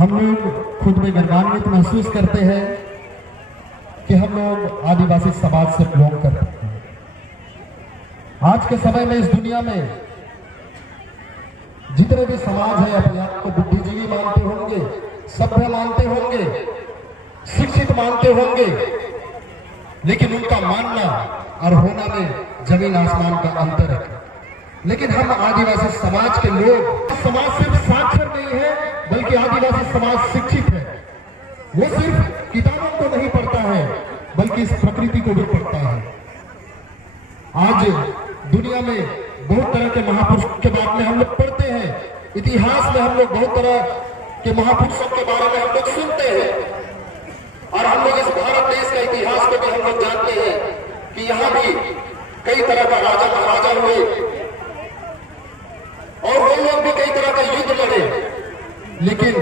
हम लोग खुद में गर्वान्वित महसूस करते हैं कि हम लोग आदिवासी समाज से बिलोंग करते हैं। आज के समय में इस दुनिया में जितने भी समाज है अपने आप को बुद्धिजीवी मानते होंगे, सभ्य मानते होंगे, शिक्षित मानते होंगे, लेकिन उनका मानना और होना में जमीन आसमान का अंतर है। लेकिन हम आदिवासी समाज के लोग, समाज सिर्फ साक्षर नहीं है बल्कि आदिवासी समाज शिक्षित है। वो सिर्फ किताबों को नहीं पढ़ता है बल्कि इस प्रकृति को भी पढ़ता है। आज दुनिया में बहुत तरह के महापुरुषों के बारे में हम लोग पढ़ते हैं, इतिहास में हम लोग बहुत तरह के महापुरुषों के बारे में हम लोग सुनते हैं, और हम लोग इस भारत देश का इतिहास को भी हम लोग जानते हैं कि यहाँ भी कई तरह का राजा महाराजा हुए और वो लोग भी कई तरह का युद्ध लड़े। लेकिन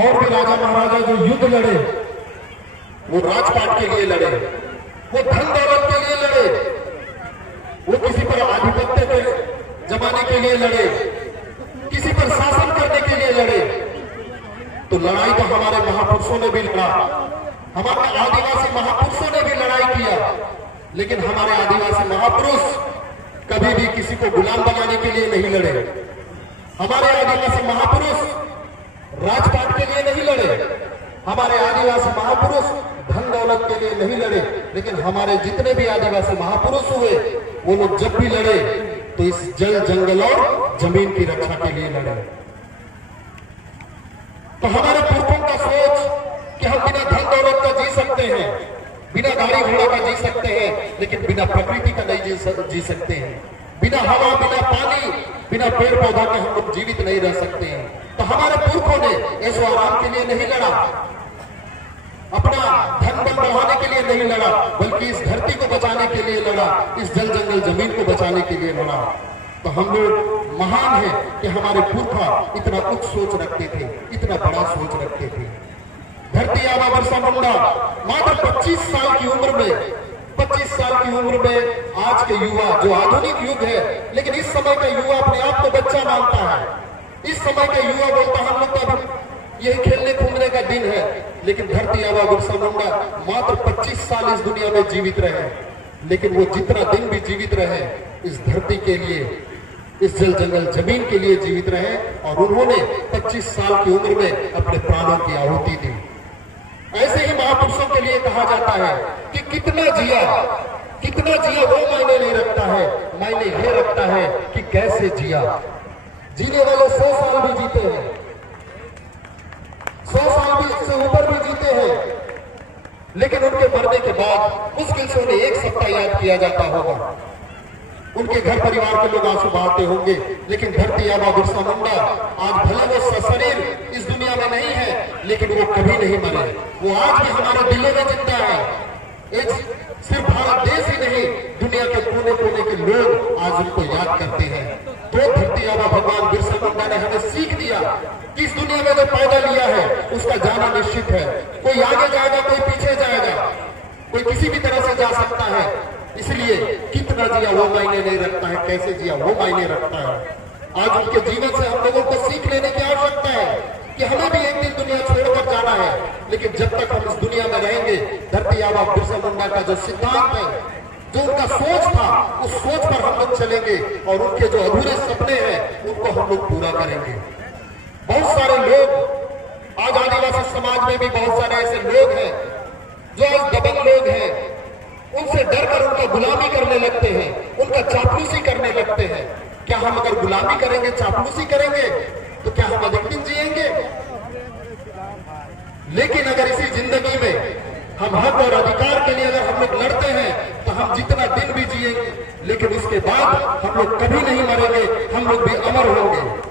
और भी राजा महाराजा जो युद्ध लड़े वो राजपाट के लिए लड़े, वो धन दौलत के लिए लड़े, वो किसी पर आधिपत्य के जमाने के लिए लड़े, किसी पर शासन करने के लिए लड़े। तो लड़ाई तो हमारे महापुरुषों ने भी लड़ा, हमारे आदिवासी महापुरुषों ने भी लड़ाई किया। लेकिन हमारे आदिवासी महापुरुष कभी भी किसी को गुलाम बनाने के लिए नहीं लड़े। हमारे आदिवासी महापुरुष राजपाट के लिए नहीं लड़े, हमारे आदिवासी महापुरुष धन दौलत के लिए नहीं लड़े। लेकिन हमारे जितने भी आदिवासी महापुरुष हुए वो लोग जब भी लड़े तो इस जल जंगल और जमीन की रक्षा के लिए लड़े। तो हमारे पुरखों का सोच कि हम बिना धन दौलत का जी सकते हैं, बिना गाड़ी घोड़ा का जी सकते हैं, लेकिन बिना प्रकृति का नहीं जी सकते हैं। बिना हवा, बिना पानी, बिना पेड़ पौधा के हम लोग जीवित नहीं रह सकते हैं। तो हमारे पुरखों ने ऐशो आराम के लिए नहीं लड़ा, अपना धन बल बढ़ाने के लिए नहीं लड़ा, बल्कि इस धरती को बचाने के लिए लड़ा, इस जल जंगल जमीन को बचाने के लिए लड़ा। तो हम लोग महान है कि हमारे पुरखा इतना उच्च सोच रखते थे, इतना बड़ा सोच रखते थे। धरती आबा बिरसा मुंडा मात्र 25 साल की उम्र में, 25 साल की उम्र में आज के युवा, जो आधुनिक युग है, लेकिन इस समय का युवा अपने आप को बच्चा मानता है। इस समय का युवा बोलता है हम लोग तो अभी यही खेलने कूदने का दिन है। लेकिन धरती आबा बिरसा मुंडा मात्र 25 साल इस दुनिया में जीवित रहे, लेकिन वो जितना दिन भी जीवित रहे इस धरती के लिए, इस जल जंगल जमीन के लिए जीवित रहे, और उन्होंने 25 साल की उम्र में अपने प्राणों की आहुति दी। ऐसे ही महापुरुषों के लिए कहा जाता है कि कितना जिया वो मायने नहीं रखता है, मायने ये रखता है कि कैसे जिया। जीने वाले 100 साल भी जीते हैं, 100 साल भी इससे ऊपर भी जीते हैं, लेकिन उनके मरने के बाद मुश्किल से उन्हें 1 सप्ताह याद किया जाता होगा। उनके घर परिवार के लोग आंसू बहाते होंगे, लेकिन धरती आबा बिरसा मुंडा आज भले वो सशरीर इस दुनिया में नहीं है, लेकिन वो कभी नहीं मरे। वो आज भी हमारे दिलों में जिंदा है। एक सिर्फ भारत देश ही नहीं, दुनिया के कोने कोने के लोग आज उनको याद करते हैं। तो धरती आबा भगवान बिरसा मुंडा ने हमें सीख दिया कि इस दुनिया में जो पैदा लिया है उसका जाना निश्चित है। कोई आगे जाएगा, कोई पीछे जाएगा, कोई किसी भी तरह से जा सकता है। इसलिए कितना जिया वो मायने नहीं रखता है, कैसे जिया वो मायने रखता है। आज उनके जीवन से हम लोगों को सीख लेने की आवश्यकता है कि हमें भी एक दिन दुनिया छोड़कर जाना है, लेकिन जब तक हम इस दुनिया में रहेंगे, धरती आबा बिरसा मुंडा का जो सिद्धांत है, जो उनका सोच था, उस सोच पर हम लोग चलेंगे और उनके जो अधूरे सपने हैं उनको हम लोग पूरा करेंगे। बहुत सारे लोग आज आदिवासी समाज में भी बहुत सारे ऐसे लोग हैं जो आज दबंग लोग हैं, उनसे डरकर उनका गुलामी करने लगते हैं, उनका चापलूसी करने लगते हैं। क्या हम अगर गुलामी करेंगे, चापलूसी करेंगे तो क्या हम अधिक दिन जिएंगे? लेकिन अगर इसी जिंदगी में हम हक और अधिकार के लिए अगर हम लोग लड़ते हैं तो हम जितना दिन भी जिएंगे, लेकिन उसके बाद हम लोग कभी नहीं मरेंगे, हम लोग भी अमर होंगे।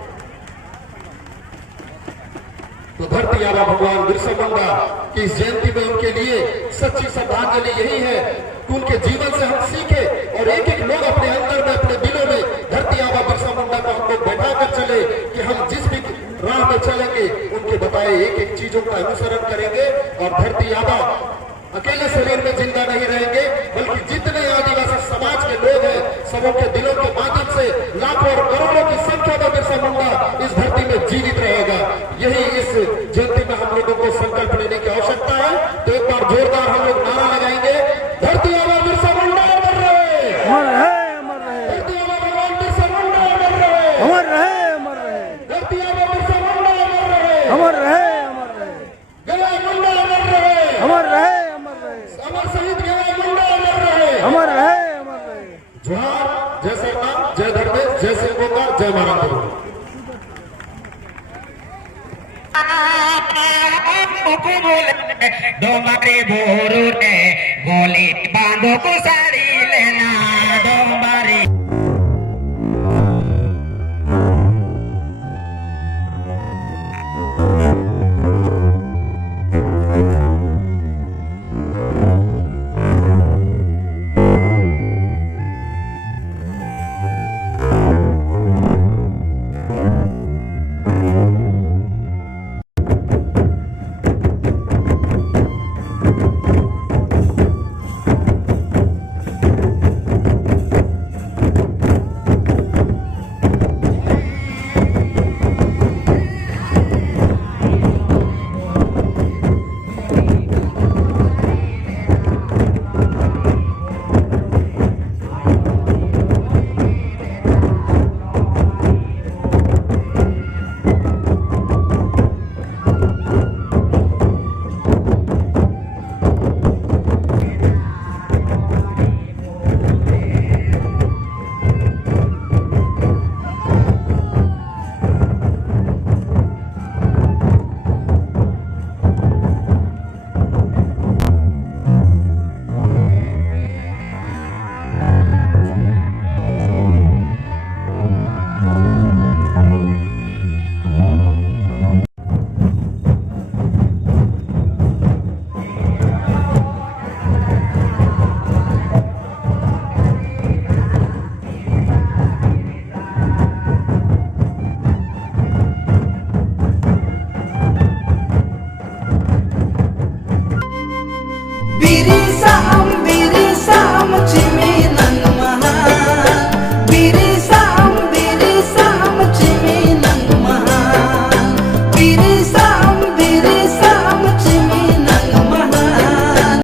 तो धरती आबा भगवान बिरसा मुंडा की इस जयंती में उनके लिए सच्ची श्रद्धांजलि यही है कि उनके जीवन से हम सीखे और एक एक लोग अपने अंदर में, अपने दिलों में धरती आबा बिरसा मुंडा को हम लोग बैठा कर चले कि हम जिस भी राह में चलेंगे उनके बताए एक एक चीजों का अनुसरण करेंगे। और धरती आबा अकेले शरीर में जिंदा नहीं रहेंगे, बल्कि जितने आदिवासी समाज के सारे लोग हैं, सबों के दिलों के माध्यम से लाखों और करोड़ों की संख्या में बिरसा मुंडा इस धरती में जीवित रहेगा। यही इस जयंती में हम लोगों को संकल्प लेने की आवश्यकता है। तो एक बार जोरदार हम लोग नारा लगाएंगे, धरती आबा बिरसा मुंडा अमर रहे, अमर रहे, अमर रहे, धरती आबा भगवान बिरसा मुंडा अमर रहे, अमर रहे, अमर रहे, धरती आबा बिरसा मुंडा अमर रहे, अमर रहे, अमर रहे, गया मुंडा अमर रहे, अमर रहे, अमर रहे, अमर शहीद गया मुंडा अमर रहे, अमर रहे, अमर रहे। जोहार, जय सरकार, जय धर्मेश, जय सिंह, जय महाराज गुरु। डोमारे भोरू ने गोली बांधो को साड़ी